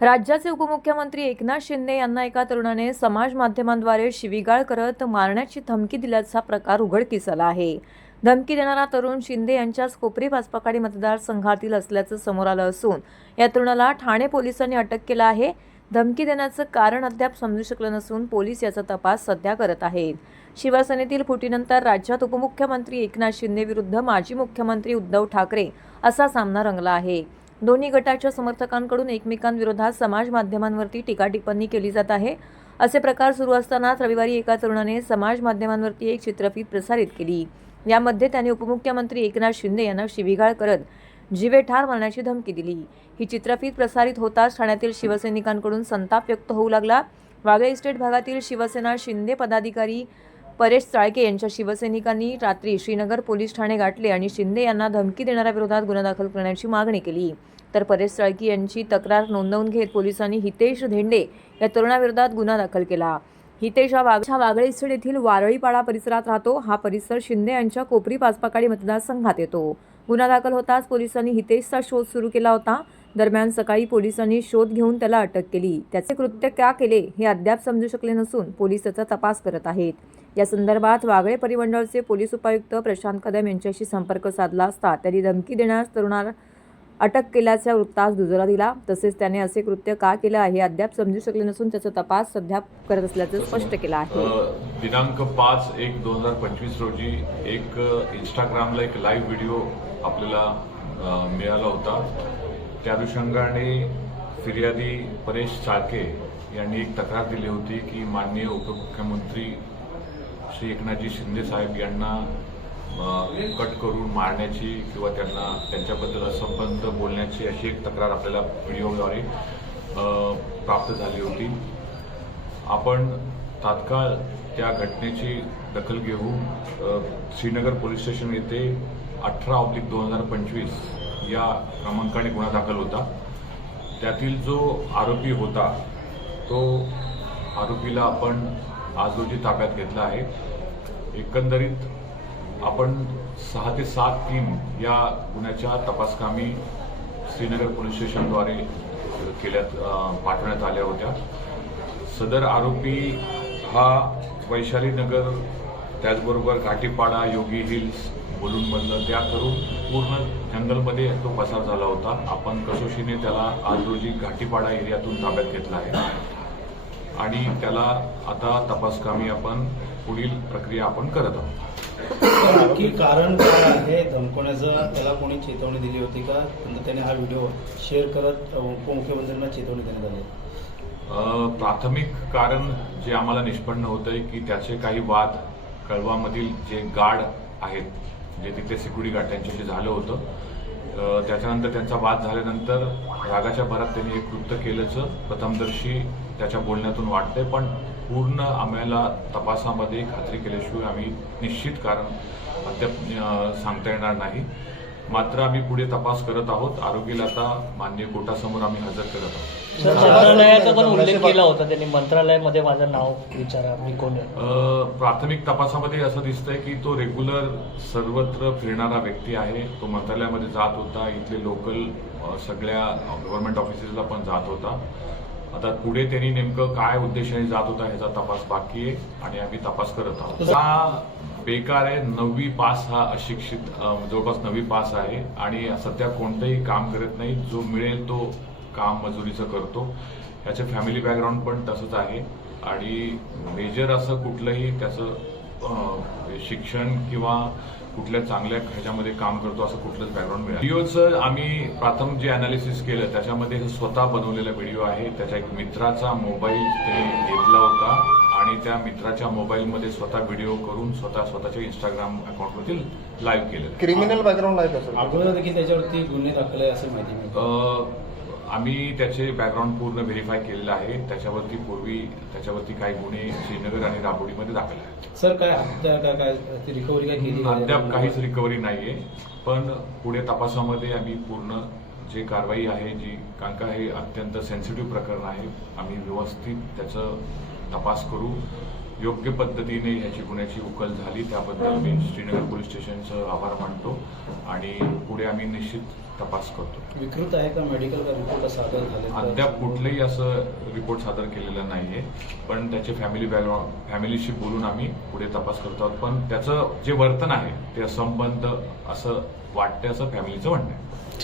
राज्याचे उपमुख्यमंत्री एकनाथ शिंदे यांना एका तरुणाने समाज माध्यमांद्वारे शिवीगाळ करत मारण्याची धमकी दिल्याचा प्रकार उघडकीस आला आहे। धमकी देणारा तरुण शिंदे यांच्याच कोपरी पाचपाखाडी मतदारसंघातील असल्याचं समोर आलं असून या तरुणाला ठाणे पोलिसांनी अटक केलं आहे। धमकी देण्याचं कारण अद्याप समजू शकलं नसून पोलीस याचा तपास सध्या करत आहेत। शिवसेनेतील फुटीनंतर राज्यात उपमुख्यमंत्री एकनाथ शिंदे विरुद्ध माजी मुख्यमंत्री उद्धव ठाकरे असा सामना रंगला आहे। दोन्ही गटाच्या समर्थकांकडून एकमेकांविरोधात समाज माध्यमांवरती टीका टिप्पणी केली जात आहे। असे प्रकार सुरू असतानाच रविवारी एका तरुणाने समाज माध्यमांवरती एक चित्रफीत प्रसारित केली। यामध्ये त्याने उपमुख्यमंत्री एकनाथ शिंदे यांना शिवीगाळ करत जीवेठार मारण्याची धमकी दिली। ही चित्रफीत प्रसारित होताच ठाण्यातील शिवसैनिकांकडून संताप व्यक्त होऊ लागला। वागळे इस्टेट भागातील शिवसेना शिंदे पदाधिकारी परेश चाळके यांच्या शिवसैनिकांनी रात्री श्रीनगर पोलीस ठाणे गाठले आणि शिंदे यांना धमकी देणाऱ्या विरोधात गुन्हा दाखल करण्याची मागणी केली। तर परेश चाळके यांची तक्रार नोंदवून घेत पोलिसांनी हितेश धेंडे या तरुणाविरोधात गुन्हा दाखल केला। हितेश हा वागळे इस्टेट येथील वारळीपाडा परिसरात राहतो। हा परिसर शिंदे यांच्या कोपरी पाचपाखाडी मतदारसंघात येतो। गुन्हा दाखल होताच पोलिसांनी हितेशचा शोध सुरू केला होता। दरम्यान सकाळी पोलिसांनी शोध घेऊन त्याला अटक केली। त्याचे कृत्य का केले हे अद्याप समजू शकले नसून पोलीस त्याचा तपास करत आहेत। या संदर्भात वागळे परिमंडळचे पोलीस उपायुक्त प्रशांत कदम यांच्याशी संपर्क साधला असता त्यांनी धमकी देण्यास तरुणाला अटक केल्याच्या वृत्तास दुजोरा दिला। तसेच त्याने असे कृत्य का केले आहे अद्याप समजू शकले नसून त्याचा तपास सध्या करत असल्याचं स्पष्ट केलं आहे। दिनांक 5/1/2025 रोजी एक इंस्टाग्रामला एक लाईव्ह व्हिडिओ आपल्याला मिळाला होता। त्या अनुषंगाने फिर्यादी परेश चाळके यांनी एक तक्रार दिली होती की माननीय उपमुख्यमंत्री श्री एकनाथजी शिंदे साहेब यांना कट करून मारण्याची किंवा त्यांच्याबद्दल असंबद्ध बोलण्याची अशी एक तक्रार आपल्याला व्हिडिओद्वारे प्राप्त झाली होती। आपण तात्काळ त्या घटनेची दखल घेऊन श्रीनगर पोलीस स्टेशन येथे 18/2025 या क्रमांकाने गुन्हा दाखल होता। त्यातील जो आरोपी होता तो आरोपीला आपण आज रोजी ताब्यात घेतला आहे। एकंदरीत आपण 6 ते 7/3 या गुन्ह्याच्या तपासकामी श्रीनगर पोलीस स्टेशनद्वारे पाठवण्यात आल्या होत्या। सदर आरोपी हा वैशालीनगर त्याचबरोबर घाटीपाडा योगी हिल्स मुलुंडमधलं त्या करून पूर्ण जंगलमध्ये तो पसार झाला होता। आपण कसोशीने त्याला आज रोजी घाटीपाडा एरियातून ताब्यात घेतला आहे आणि त्याला आता तपासकामी आपण पुढील प्रक्रिया आपण करत आहोत। नक्की कारण काय आहे धमकवण्याचं? त्याला कोणी चेतावणी दिली होती का? त्याने हा व्हिडिओ शेअर करत उपमुख्यमंत्र्यांना चेतावणी देण्यात आली? प्राथमिक कारण जे आम्हाला निष्पन्न होतंय की त्याचे काही वाद कळवामधील जे गार्ड आहेत जे तिथे सिक्युरिटी गार्ड त्यांच्याशी झालं होतं। त्याच्यानंतर त्यांचा वाद झाल्यानंतर रागाच्या भरात त्यांनी एक कृत्य केल्याचं प्रथमदर्शी त्याच्या बोलण्यातून वाटतंय, पण पूर्ण आम्हाला तपासामध्ये खात्री केल्याशिवाय आम्ही निश्चित कारण अद्याप सांगता येणार नाही। मात्र आम्ही पुढे तपास करत आहोत। आरोपीला आता माननीय कोर्टासमोर आम्ही हजर करत आहोत। मंत्रालयाचा पण उल्लेख केला होता त्यांनी, मंत्रालयामध्ये माझं नाव विचारा मी कोण आहे। प्राथमिक तपासामध्ये असं दिसतंय की तो रेग्युलर सर्वत्र फिरणारा व्यक्ती आहे। तो मंत्रालयामध्ये जात होता, इथले लोकल सगळ्या गव्हर्नमेंट ऑफिसेसला पण जात होता। आता पुढे त्यांनी नेमकं काय उद्देशाने जात होता ह्याचा तपास बाकी आहे आणि आम्ही तपास करत आहोत। हा बेकार आहे, 9वी पास, हा अशिक्षित जवळपास 9वी पास आहे आणि सध्या कोणतंही काम करत नाही। जो मिळेल तो काम मजुरीचं करतो। याचे फॅमिली बॅकग्राऊंड पण तसंच आहे आणि मेजर असं कुठलंही त्याचं शिक्षण किंवा कुठल्या चांगल्या ह्याच्यामध्ये काम करतो असं कुठलंच बॅकग्राऊंड मिळालं। व्हिडिओचं आम्ही प्रथम जे अनालिसिस केलं त्याच्यामध्ये स्वतः बनवलेला व्हिडिओ आहे। त्याच्या एक मित्राचा मोबाईल त्यांनी घेतला होता आणि त्या मित्राच्या मोबाईलमध्ये स्वतः व्हिडिओ करून स्वतःच्या इंस्टाग्राम अकाउंटवरती लाईव्ह केलं। क्रिमिनल बॅकग्राऊंड आहे का सर? अगोदर देखील त्याच्यावरती गुन्हे दाखल आहे असं माहिती मिळतं। आम्ही त्याचे बॅकग्राऊंड पूर्ण व्हेरीफाय केलेलं आहे। त्याच्यावरती काही गुन्हे श्रीनगर आणि राबोडीमध्ये दाखल आहेत। सर काय हत्या काय रिकव्हरी काय केली? अद्याप काहीच रिकव्हरी नाहीये, पण पुढे तपासामध्ये आम्ही पूर्ण जे कारवाई आहे कारण का हे अत्यंत सेन्सिटिव्ह प्रकरण आहे, आम्ही व्यवस्थित त्याचं तपास करू योग्य पद्धतीने ह्याची गुन्ह्याची उकल झाली त्याबद्दल मी श्रीनगर पोलीस स्टेशनचं आभार मानतो आणि पुढे आम्ही निश्चित तपास करतो. विकृत आहे का मेडिकल का रिपोर्ट सादर झाले? अद्याप कुठलंही असं रिपोर्ट सादर केलेला नाहीये, पण त्याचे फॅमिलीशी बोलून आम्ही पुढे तपास करतो आहोत. पण त्याचं जे वर्तन आहे ते असंबद्ध असं वाटतं असं फॅमिलीचं म्हणणं आहे.